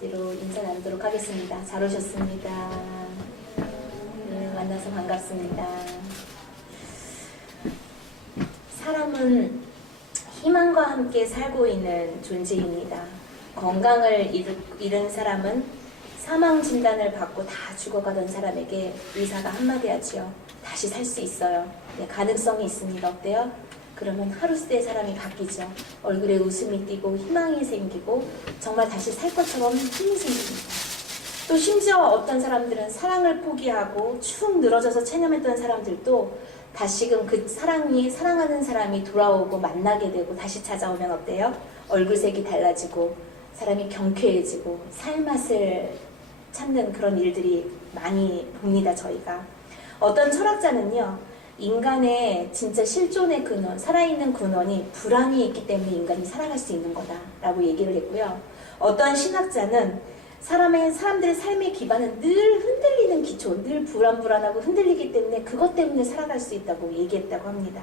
뒤로 인사 나누도록 하겠습니다. 잘 오셨습니다. 네, 만나서 반갑습니다. 사람은 희망과 함께 살고 있는 존재입니다. 건강을 잃은 사람은 사망 진단을 받고 다 죽어가던 사람에게 의사가 한마디 하지요. 다시 살 수 있어요. 네, 가능성이 있습니다. 어때요? 그러면 하루 새 사람이 바뀌죠. 얼굴에 웃음이 띄고 희망이 생기고 정말 다시 살 것처럼 힘이 생깁니다. 또 심지어 어떤 사람들은 사랑을 포기하고 축 늘어져서 체념했던 사람들도 다시금 그 사랑하는 사람이 돌아오고 만나게 되고 다시 찾아오면 어때요? 얼굴색이 달라지고 사람이 경쾌해지고 살맛을 찾는 그런 일들이 많이 봅니다. 저희가. 어떤 철학자는요. 인간의 진짜 실존의 근원, 살아있는 근원이 불안이 있기 때문에 인간이 살아갈 수 있는 거다라고 얘기를 했고요. 어떤 신학자는 사람들의 삶의 기반은 늘 흔들리는 기초, 늘 불안하고 흔들리기 때문에 그것 때문에 살아갈 수 있다고 얘기했다고 합니다.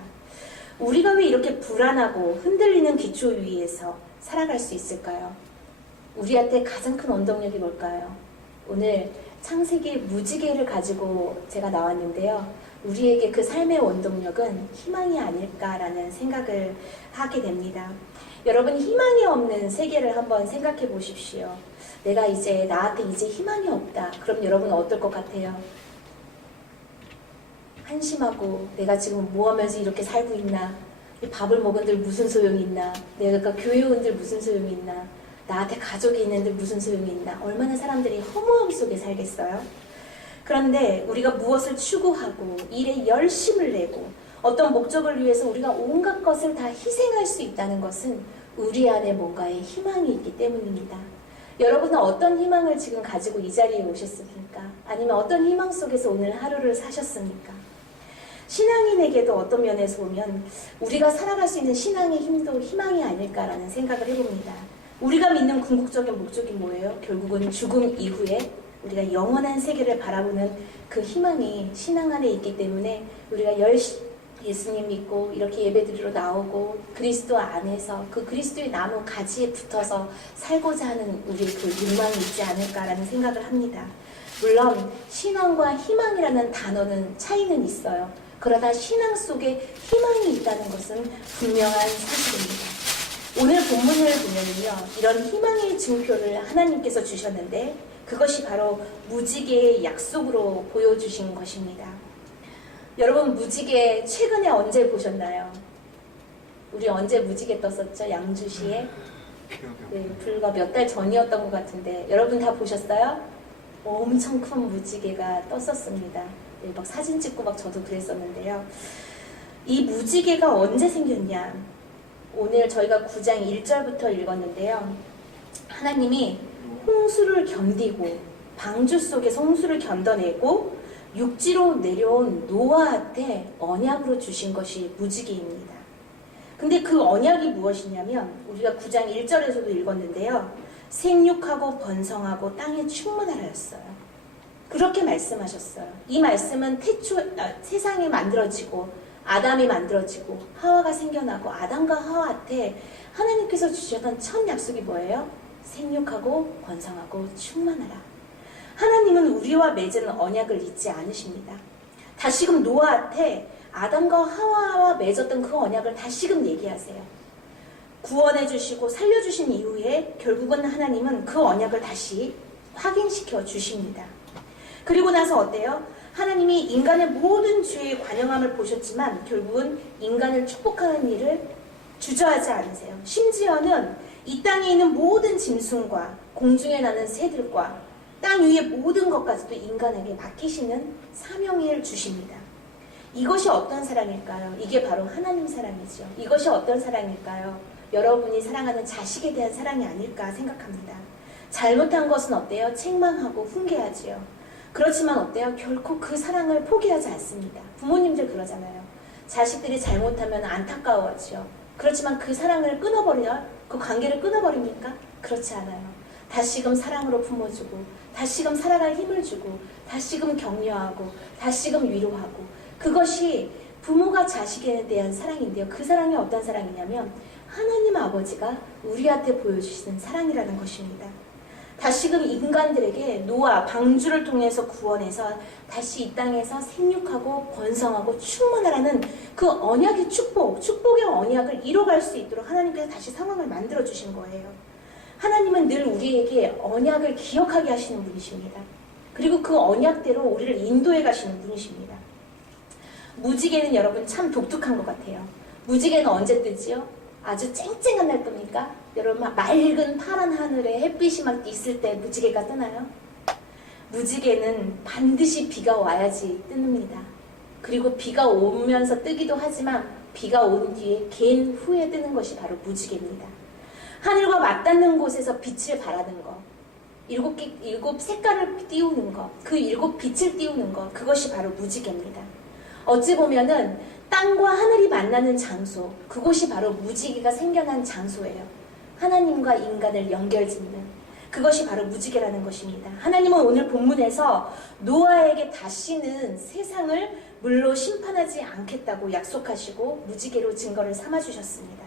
우리가 왜 이렇게 불안하고 흔들리는 기초 위에서 살아갈 수 있을까요? 우리한테 가장 큰 원동력이 뭘까요? 오늘 창세기 무지개를 가지고 제가 나왔는데요. 우리에게 그 삶의 원동력은 희망이 아닐까라는 생각을 하게 됩니다. 여러분, 희망이 없는 세계를 한번 생각해 보십시오. 나한테 이제 희망이 없다. 그럼 여러분은 어떨 것 같아요? 한심하고 내가 지금 뭐 하면서 이렇게 살고 있나? 밥을 먹은들 무슨 소용이 있나? 내가 교회 온들 무슨 소용이 있나? 나한테 가족이 있는들 무슨 소용이 있나? 얼마나 사람들이 허무함 속에 살겠어요? 그런데 우리가 무엇을 추구하고 일에 열심을 내고 어떤 목적을 위해서 우리가 온갖 것을 다 희생할 수 있다는 것은 우리 안에 뭔가의 희망이 있기 때문입니다. 여러분은 어떤 희망을 지금 가지고 이 자리에 오셨습니까? 아니면 어떤 희망 속에서 오늘 하루를 사셨습니까? 신앙인에게도 어떤 면에서 보면 우리가 살아갈 수 있는 신앙의 힘도 희망이 아닐까라는 생각을 해봅니다. 우리가 믿는 궁극적인 목적이 뭐예요? 결국은 죽음 이후에 우리가 영원한 세계를 바라보는 그 희망이 신앙 안에 있기 때문에 우리가 열심히 예수님 믿고 이렇게 예배드리러 나오고 그리스도 안에서 그 그리스도의 나무 가지에 붙어서 살고자 하는 우리의 그 욕망이 있지 않을까라는 생각을 합니다. 물론 신앙과 희망이라는 단어는 차이는 있어요. 그러나 신앙 속에 희망이 있다는 것은 분명한 사실입니다. 오늘 본문을 보면요, 이런 희망의 증표를 하나님께서 주셨는데 그것이 바로 무지개의 약속으로 보여주신 것입니다. 여러분, 무지개 최근에 언제 보셨나요? 우리 언제 무지개 떴었죠? 양주시에? 네, 불과 몇 달 전이었던 것 같은데 여러분 다 보셨어요? 엄청 큰 무지개가 떴었습니다. 네, 막 사진 찍고 막 저도 그랬었는데요. 이 무지개가 언제 생겼냐? 오늘 저희가 9장 1절부터 읽었는데요. 하나님이 홍수를 견디고 방주 속에서 홍수를 견뎌내고 육지로 내려온 노아한테 언약으로 주신 것이 무지개입니다. 근데 그 언약이 무엇이냐면 우리가 9장 1절에서도 읽었는데요. 생육하고 번성하고 땅에 충만하였어요. 그렇게 말씀하셨어요. 이 말씀은 세상이 만들어지고 아담이 만들어지고 하와가 생겨나고 아담과 하와한테 하나님께서 주셨던 첫 약속이 뭐예요? 생육하고 번성하고 충만하라. 하나님은 우리와 맺은 언약을 잊지 않으십니다. 다시금 노아한테 아담과 하와와 맺었던 그 언약을 다시금 얘기하세요. 구원해 주시고 살려주신 이후에 결국은 하나님은 그 언약을 다시 확인시켜 주십니다. 그리고 나서 어때요? 하나님이 인간의 모든 죄의 관영함을 보셨지만 결국은 인간을 축복하는 일을 주저하지 않으세요. 심지어는 이 땅에 있는 모든 짐승과 공중에 나는 새들과 땅 위의 모든 것까지도 인간에게 맡기시는 사명을 주십니다. 이것이 어떤 사랑일까요? 이게 바로 하나님 사랑이죠. 이것이 어떤 사랑일까요? 여러분이 사랑하는 자식에 대한 사랑이 아닐까 생각합니다. 잘못한 것은 어때요? 책망하고 훈계하지요. 그렇지만 어때요? 결코 그 사랑을 포기하지 않습니다. 부모님들 그러잖아요. 자식들이 잘못하면 안타까워하지요. 그렇지만 그 사랑을 그 관계를 끊어버립니까? 그렇지 않아요. 다시금 사랑으로 품어주고 다시금 살아갈 힘을 주고 다시금 격려하고 다시금 위로하고 그것이 부모가 자식에 대한 사랑인데요. 그 사랑이 어떤 사랑이냐면 하나님 아버지가 우리한테 보여주시는 사랑이라는 것입니다. 다시금 인간들에게 노아, 방주를 통해서 구원해서 다시 이 땅에서 생육하고 번성하고 충만하라는 그 언약의 축복의 언약을 이뤄갈 수 있도록 하나님께서 다시 상황을 만들어 주신 거예요. 하나님은 늘 우리에게 언약을 기억하게 하시는 분이십니다. 그리고 그 언약대로 우리를 인도해 가시는 분이십니다. 무지개는 여러분 참 독특한 것 같아요. 무지개는 언제 뜨지요? 아주 쨍쨍한 날 뜹니까? 여러분 맑은 파란 하늘에 햇빛이 막 있을 때 무지개가 뜨나요? 무지개는 반드시 비가 와야지 뜹니다. 그리고 비가 오면서 뜨기도 하지만 비가 온 뒤에 갠 후에 뜨는 것이 바로 무지개입니다. 하늘과 맞닿는 곳에서 빛을 발하는 것, 일곱 색깔을 띄우는 것, 그 일곱 빛을 띄우는 것, 그것이 바로 무지개입니다. 어찌 보면은 땅과 하늘이 만나는 장소, 그곳이 바로 무지개가 생겨난 장소예요. 하나님과 인간을 연결짓는 그것이 바로 무지개라는 것입니다. 하나님은 오늘 본문에서 노아에게 다시는 세상을 물로 심판하지 않겠다고 약속하시고 무지개로 증거를 삼아주셨습니다.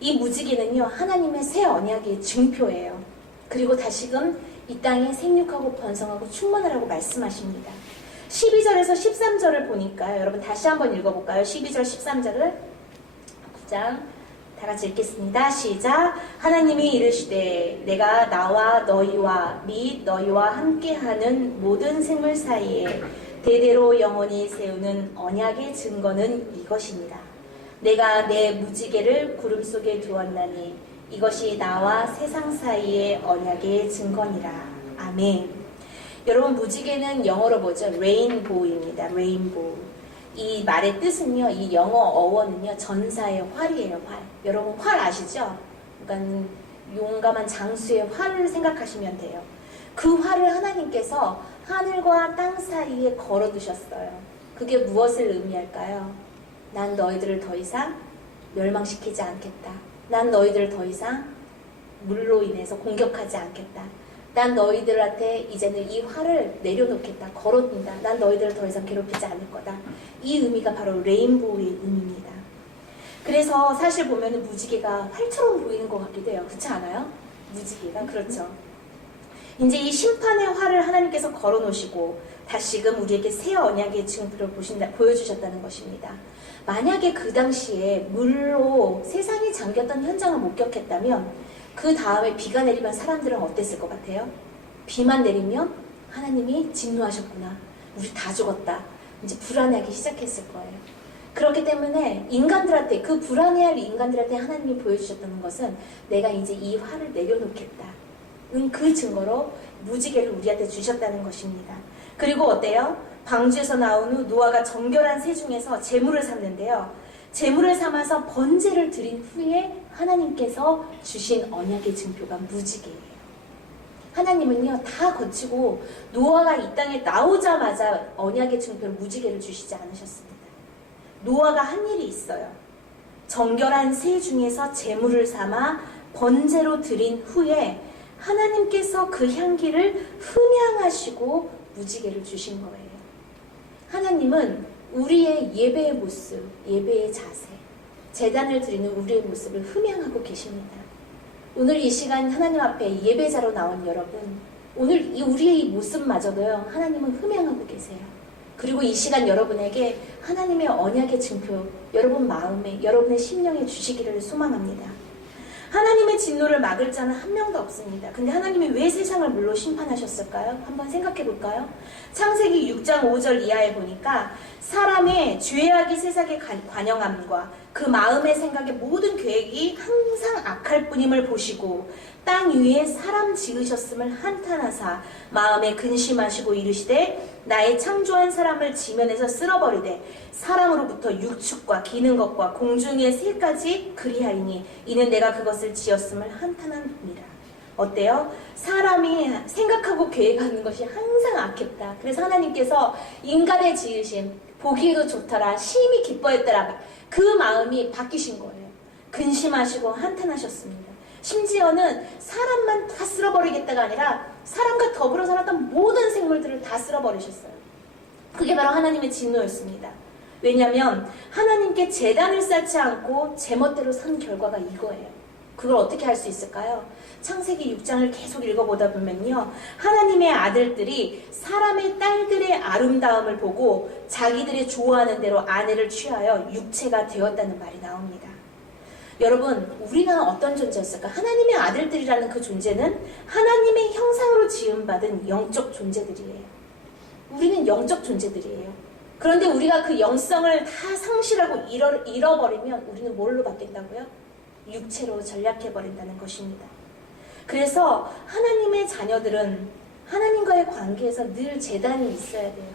이 무지개는요, 하나님의 새 언약의 증표예요. 그리고 다시금 이 땅에 생육하고 번성하고 충만하라고 말씀하십니다. 12절에서 13절을 보니까 여러분 다시 한번 읽어볼까요? 12절 13절을 9장 다 같이 읽겠습니다. 시작. 하나님이 이르시되 내가 나와 너희와 및 너희와 함께하는 모든 생물 사이에 대대로 영원히 세우는 언약의 증거는 이것이니라. 내가 내 무지개를 구름 속에 두었나니 이것이 나와 세상 사이의 언약의 증거니라. 아멘. 여러분 무지개는 영어로 뭐죠? 레인보우입니다. 레인보우. 이 말의 뜻은요, 이 영어 어원은요, 전사의 활이에요. 활. 여러분 활 아시죠? 그러니까 용감한 장수의 활을 생각하시면 돼요. 그 활을 하나님께서 하늘과 땅 사이에 걸어두셨어요. 그게 무엇을 의미할까요? 난 너희들을 더 이상 멸망시키지 않겠다. 난 너희들을 더 이상 물로 인해서 공격하지 않겠다. 난 너희들한테 이제는 이 활을 내려놓겠다. 걸어둔다. 난 너희들을 더 이상 괴롭히지 않을 거다. 이 의미가 바로 레인보우의 의미입니다. 그래서 사실 보면은 무지개가 활처럼 보이는 것 같기도 해요. 그렇지 않아요? 무지개가 그렇죠. 이제 이 심판의 활을 하나님께서 걸어놓으시고 다시금 우리에게 새 언약의 증표를 보여주셨다는 것입니다. 만약에 그 당시에 물로 세상이 잠겼던 현장을 목격했다면 그 다음에 비가 내리면 사람들은 어땠을 것 같아요? 비만 내리면 하나님이 진노하셨구나. 우리 다 죽었다. 이제 불안해하기 시작했을 거예요. 그렇기 때문에 인간들한테, 그 불안해할 인간들한테 하나님이 보여주셨다는 것은 내가 이제 이 화를 내려놓겠다. 그 증거로 무지개를 우리한테 주셨다는 것입니다. 그리고 어때요? 방주에서 나온 후 노아가 정결한 새 중에서 제물을 삼는데요. 제물을 삼아서 번제를 드린 후에 하나님께서 주신 언약의 증표가 무지개예요. 하나님은요, 다 거치고 노아가 이 땅에 나오자마자 언약의 증표를 무지개를 주시지 않으셨습니다. 노아가 한 일이 있어요. 정결한 새 중에서 제물을 삼아 번제로 드린 후에 하나님께서 그 향기를 흠양하시고 무지개를 주신 거예요. 하나님은 우리의 예배의 모습, 예배의 자세, 제단을 드리는 우리의 모습을 흠양하고 계십니다. 오늘 이 시간 하나님 앞에 예배자로 나온 여러분, 오늘 우리의 이 모습마저도요, 하나님은 흠양하고 계세요. 그리고 이 시간 여러분에게 하나님의 언약의 증표, 여러분 마음에, 여러분의 심령에 주시기를 소망합니다. 하나님의 진노를 막을 자는 한 명도 없습니다. 근데 하나님이 왜 세상을 물로 심판하셨을까요? 한번 생각해 볼까요? 창세기 6장 5절 이하에 보니까 사람의 죄악이 세상에 관영함과 그 마음의 생각의 모든 계획이 항상 악할 뿐임을 보시고 땅 위에 사람 지으셨음을 한탄하사 마음에 근심하시고 이르시되 나의 창조한 사람을 지면에서 쓸어버리되 사람으로부터 육축과 기는 것과 공중의 새까지 그리하리니 이는 내가 그것을 지었음을 한탄함이라. 어때요? 사람이 생각하고 계획하는 것이 항상 악했다. 그래서 하나님께서 인간의 지으심 보기에도 좋더라, 심히 기뻐했더라, 그 마음이 바뀌신 거예요. 근심하시고 한탄하셨습니다. 심지어는 사람만 다 쓸어버리겠다가 아니라 사람과 더불어 살았던 모든 생물들을 다 쓸어버리셨어요. 그게 바로 하나님의 진노였습니다. 왜냐하면 하나님께 제단을 쌓지 않고 제멋대로 산 결과가 이거예요. 그걸 어떻게 할 수 있을까요? 창세기 6장을 계속 읽어보다 보면요, 하나님의 아들들이 사람의 딸들의 아름다움을 보고 자기들이 좋아하는 대로 아내를 취하여 육체가 되었다는 말이 나옵니다. 여러분, 우리가 어떤 존재였을까? 하나님의 아들들이라는 그 존재는 하나님의 형상으로 지음받은 영적 존재들이에요. 우리는 영적 존재들이에요. 그런데 우리가 그 영성을 다 상실하고 잃어버리면 우리는 뭘로 바뀐다고요? 육체로 전락해버린다는 것입니다. 그래서 하나님의 자녀들은 하나님과의 관계에서 늘 제단이 있어야 돼요.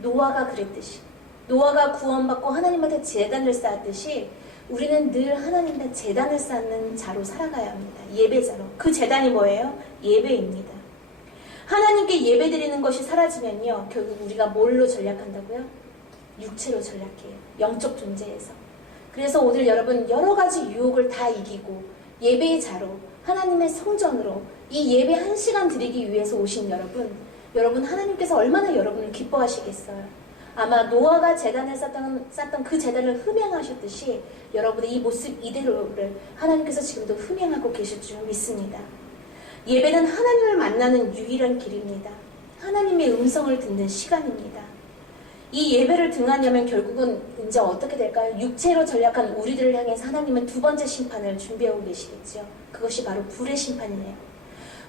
노아가 그랬듯이, 노아가 구원받고 하나님한테 제단을 쌓았듯이 우리는 늘 하나님한테 제단을 쌓는 자로 살아가야 합니다. 예배자로. 그 제단이 뭐예요? 예배입니다. 하나님께 예배드리는 것이 사라지면요, 결국 우리가 뭘로 전락한다고요? 육체로 전락해요. 영적 존재에서. 그래서 오늘 여러분 여러 가지 유혹을 다 이기고 예배의 자로, 하나님의 성전으로 이 예배 1시간 드리기 위해서 오신 여러분 하나님께서 얼마나 여러분을 기뻐하시겠어요. 아마 노아가 제단을 쌓던 그 제단을 흠양하셨듯이 여러분의 이 모습 이대로를 하나님께서 지금도 흠양하고 계실 줄 믿습니다. 예배는 하나님을 만나는 유일한 길입니다. 하나님의 음성을 듣는 시간입니다. 이 예배를 등하려면 결국은 이제 어떻게 될까요? 육체로 전락한 우리들을 향해서 하나님은 두 번째 심판을 준비하고 계시겠죠. 그것이 바로 불의 심판이에요.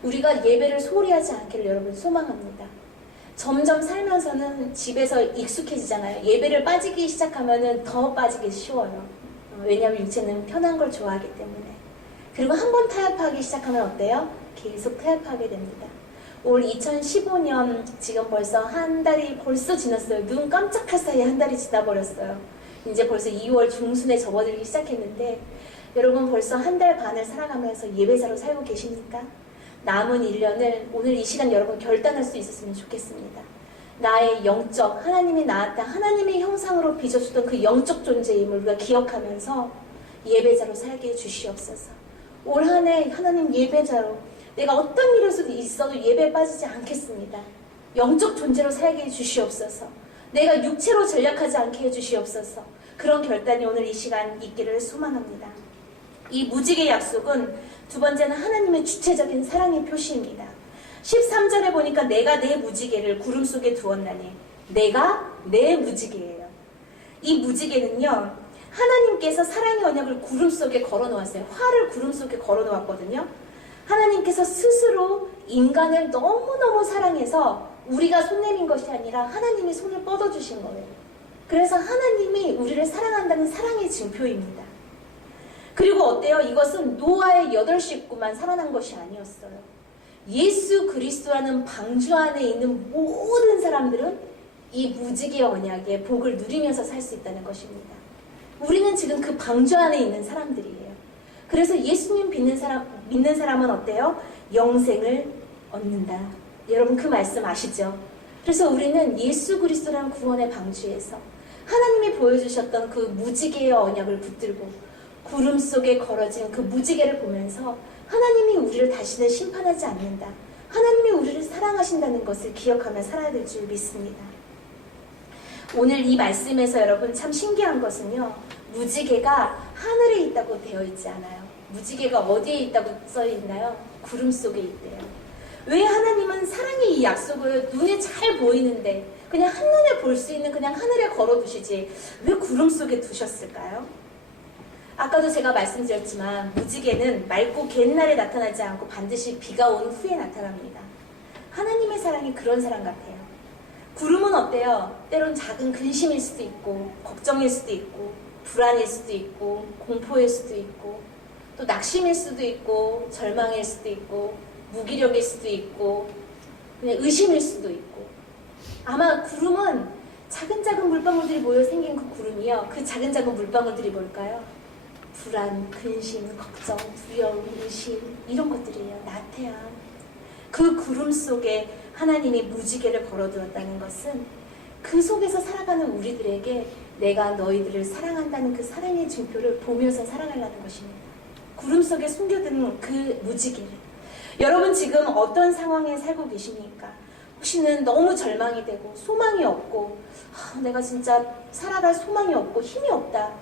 우리가 예배를 소홀히 하지 않기를 여러분 소망합니다. 점점 살면서는 집에서 익숙해지잖아요. 예배를 빠지기 시작하면 더 빠지기 쉬워요. 왜냐하면 육체는 편한 걸 좋아하기 때문에. 그리고 한 번 타협하기 시작하면 어때요? 계속 타협하게 됩니다. 올 2015년 지금 벌써 한 달이 벌써 지났어요. 눈 깜짝할 사이에 한 달이 지나버렸어요. 이제 벌써 2월 중순에 접어들기 시작했는데 여러분 벌써 한 달 반을 살아가면서 예배자로 살고 계십니까? 남은 1년을 오늘 이 시간 여러분 결단할 수 있었으면 좋겠습니다. 나의 영적, 하나님이 나왔다, 하나님의 형상으로 빚어주던 그 영적 존재임을 우리가 기억하면서 예배자로 살게 해주시옵소서. 올 한 해 하나님 예배자로 내가 어떤 일이 있어도 예배에 빠지지 않겠습니다. 영적 존재로 살게 해주시옵소서. 내가 육체로 전락하지 않게 해주시옵소서. 그런 결단이 오늘 이 시간 있기를 소망합니다. 이 무지개 약속은 두 번째는 하나님의 주체적인 사랑의 표시입니다. 13절에 보니까 내가 내 무지개를 구름 속에 두었나니 내가 내 무지개예요. 이 무지개는요, 하나님께서 사랑의 언약을 구름 속에 걸어놓았어요. 화를 구름 속에 걸어놓았거든요. 하나님께서 스스로 인간을 너무너무 사랑해서 우리가 손 내민 것이 아니라 하나님이 손을 뻗어주신 거예요. 그래서 하나님이 우리를 사랑한다는 사랑의 증표입니다. 그리고 어때요? 이것은 노아의 8 식구만 살아난 것이 아니었어요. 예수 그리스도라는 방주 안에 있는 모든 사람들은 이 무지개 언약의 복을 누리면서 살 수 있다는 것입니다. 우리는 지금 그 방주 안에 있는 사람들이에요. 그래서 예수님 믿는 사람은 어때요? 영생을 얻는다. 여러분 그 말씀 아시죠? 그래서 우리는 예수 그리스도라는 구원의 방주에서 하나님이 보여주셨던 그 무지개의 언약을 붙들고 구름 속에 걸어진 그 무지개를 보면서 하나님이 우리를 다시는 심판하지 않는다. 하나님이 우리를 사랑하신다는 것을 기억하며 살아야 될 줄 믿습니다. 오늘 이 말씀에서 여러분 참 신기한 것은요, 무지개가 하늘에 있다고 되어 있지 않아요. 무지개가 어디에 있다고 써 있나요? 구름 속에 있대요. 왜 하나님은 사랑의 이 약속을 눈에 잘 보이는데 그냥 한눈에 볼 수 있는 그냥 하늘에 걸어두시지 왜 구름 속에 두셨을까요? 아까도 제가 말씀드렸지만 무지개는 맑고 갠 날에 나타나지 않고 반드시 비가 온 후에 나타납니다. 하나님의 사랑이 그런 사랑 같아요. 구름은 어때요? 때론 작은 근심일 수도 있고 걱정일 수도 있고 불안일 수도 있고 공포일 수도 있고 또 낙심일 수도 있고 절망일 수도 있고 무기력일 수도 있고 그냥 의심일 수도 있고 아마 구름은 작은 물방울들이 모여 생긴 그 구름이요. 그 작은 물방울들이 뭘까요? 불안, 근심, 걱정, 두려움, 의심 이런 것들이에요. 나태함. 그 구름 속에 하나님이 무지개를 걸어두었다는 것은 그 속에서 살아가는 우리들에게 내가 너희들을 사랑한다는 그 사랑의 증표를 보면서 살아가려는 것입니다. 구름 속에 숨겨둔 그 무지개를. 여러분 지금 어떤 상황에 살고 계십니까? 혹시는 너무 절망이 되고 소망이 없고 내가 진짜 살아갈 소망이 없고 힘이 없다.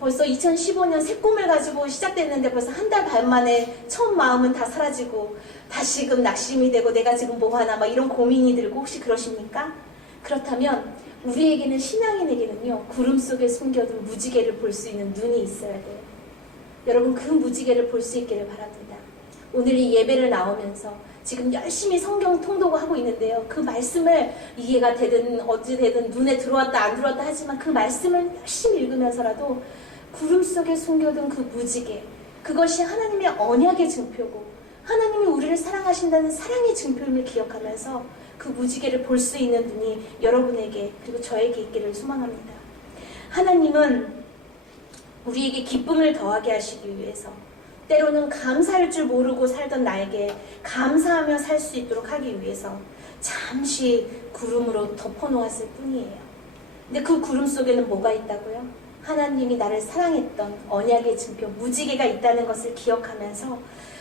벌써 2015년 새 꿈을 가지고 시작됐는데 벌써 한 달 반 만에 처음 마음은 다 사라지고 다시금 낙심이 되고 내가 지금 뭐 하나 막 이런 고민이 들고 혹시 그러십니까? 그렇다면 우리에게는 신앙인에게는요 구름 속에 숨겨둔 무지개를 볼 수 있는 눈이 있어야 돼요. 여러분 그 무지개를 볼 수 있기를 바랍니다. 오늘 이 예배를 나오면서 지금 열심히 성경 통독을 하고 있는데요. 그 말씀을 이해가 되든 어찌 되든 눈에 들어왔다 안 들어왔다 하지만 그 말씀을 열심히 읽으면서라도 구름 속에 숨겨둔 그 무지개, 그것이 하나님의 언약의 증표고 하나님이 우리를 사랑하신다는 사랑의 증표임을 기억하면서 그 무지개를 볼 수 있는 눈이 여러분에게 그리고 저에게 있기를 소망합니다. 하나님은 우리에게 기쁨을 더하게 하시기 위해서 때로는 감사할 줄 모르고 살던 나에게 감사하며 살 수 있도록 하기 위해서 잠시 구름으로 덮어놓았을 뿐이에요. 근데 그 구름 속에는 뭐가 있다고요? 하나님이 나를 사랑했던 언약의 증표 무지개가 있다는 것을 기억하면서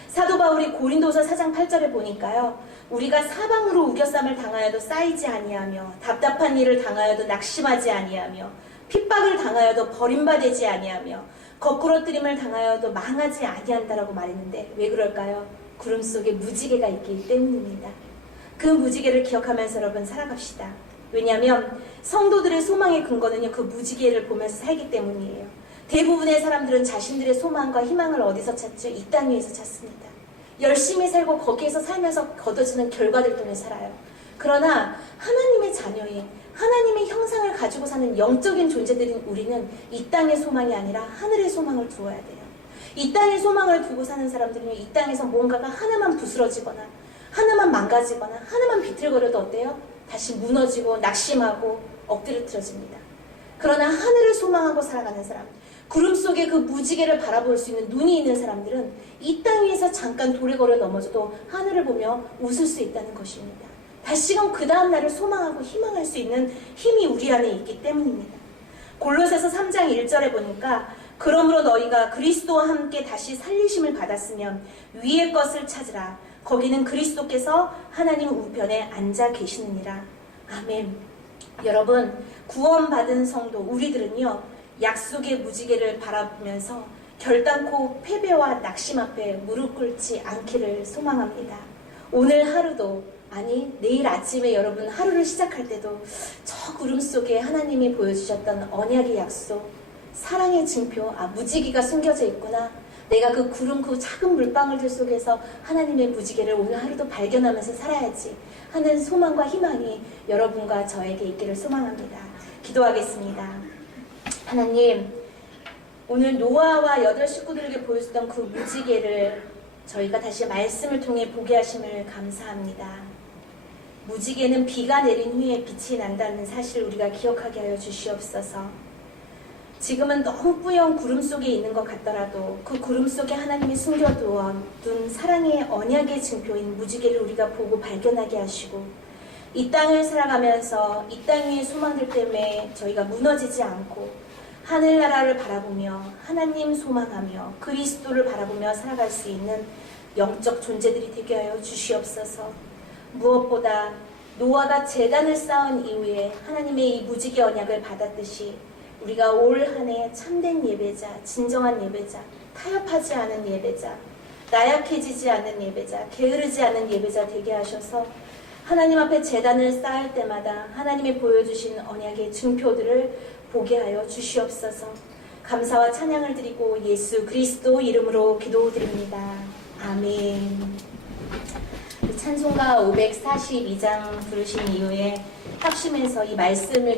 사도 바울이 고린도서 4장 8절에 보니까요. 우리가 사방으로 우겨쌈을 당하여도 쌓이지 아니하며 답답한 일을 당하여도 낙심하지 아니하며 핍박을 당하여도 버림받지 아니하며 거꾸러뜨림을 당하여도 망하지 아니한다라고 말했는데 왜 그럴까요? 구름 속에 무지개가 있기 때문입니다. 그 무지개를 기억하면서 여러분 살아갑시다. 왜냐하면 성도들의 소망의 근거는요 그 무지개를 보면서 살기 때문이에요. 대부분의 사람들은 자신들의 소망과 희망을 어디서 찾죠? 이 땅 위에서 찾습니다. 열심히 살고 거기에서 살면서 거둬지는 결과들 때문에 살아요. 그러나 하나님의 자녀인 하나님의 형상을 가지고 사는 영적인 존재들인 우리는 이 땅의 소망이 아니라 하늘의 소망을 두어야 돼요. 이 땅의 소망을 두고 사는 사람들은 이 땅에서 뭔가가 하나만 부스러지거나 하나만 망가지거나 하나만 비틀거려도 어때요? 다시 무너지고 낙심하고 엎드려뜨려집니다. 그러나 하늘을 소망하고 살아가는 사람, 구름 속에 그 무지개를 바라볼 수 있는 눈이 있는 사람들은 이 땅 위에서 잠깐 도래거려 넘어져도 하늘을 보며 웃을 수 있다는 것입니다. 다시금 그 다음 날을 소망하고 희망할 수 있는 힘이 우리 안에 있기 때문입니다. 골로새서 3장 1절에 보니까 그러므로 너희가 그리스도와 함께 다시 살리심을 받았으면 위의 것을 찾으라. 거기는 그리스도께서 하나님 우편에 앉아 계시느니라. 아멘. 여러분 구원받은 성도 우리들은요 약속의 무지개를 바라보면서 결단코 패배와 낙심 앞에 무릎 꿇지 않기를 소망합니다. 오늘 하루도 아니 내일 아침에 여러분 하루를 시작할 때도 저 구름 속에 하나님이 보여주셨던 언약의 약속, 사랑의 증표, 무지개가 숨겨져 있구나. 내가 그 구름 그 작은 물방울들 속에서 하나님의 무지개를 오늘 하루도 발견하면서 살아야지 하는 소망과 희망이 여러분과 저에게 있기를 소망합니다. 기도하겠습니다. 하나님, 오늘 노아와 8 식구들에게 보여줬던 그 무지개를 저희가 다시 말씀을 통해 보게 하심을 감사합니다. 무지개는 비가 내린 후에 빛이 난다는 사실을 우리가 기억하게 하여 주시옵소서. 지금은 너무 뿌연 구름 속에 있는 것 같더라도 그 구름 속에 하나님이 숨겨둔 사랑의 언약의 증표인 무지개를 우리가 보고 발견하게 하시고 이 땅을 살아가면서 이 땅 위의 소망들 때문에 저희가 무너지지 않고 하늘나라를 바라보며 하나님 소망하며 그리스도를 바라보며 살아갈 수 있는 영적 존재들이 되게 하여 주시옵소서. 무엇보다 노아가 제단을 쌓은 이후에 하나님의 이 무지개 언약을 받았듯이 우리가 올 한 해 참된 예배자, 진정한 예배자, 타협하지 않은 예배자, 나약해지지 않는 예배자, 게으르지 않은 예배자 되게 하셔서 하나님 앞에 제단을 쌓을 때마다 하나님이 보여주신 언약의 증표들을 보게 하여 주시옵소서. 감사와 찬양을 드리고 예수 그리스도 이름으로 기도드립니다. 아멘. 찬송가 542장 부르신 이후에 합심해서 이 말씀을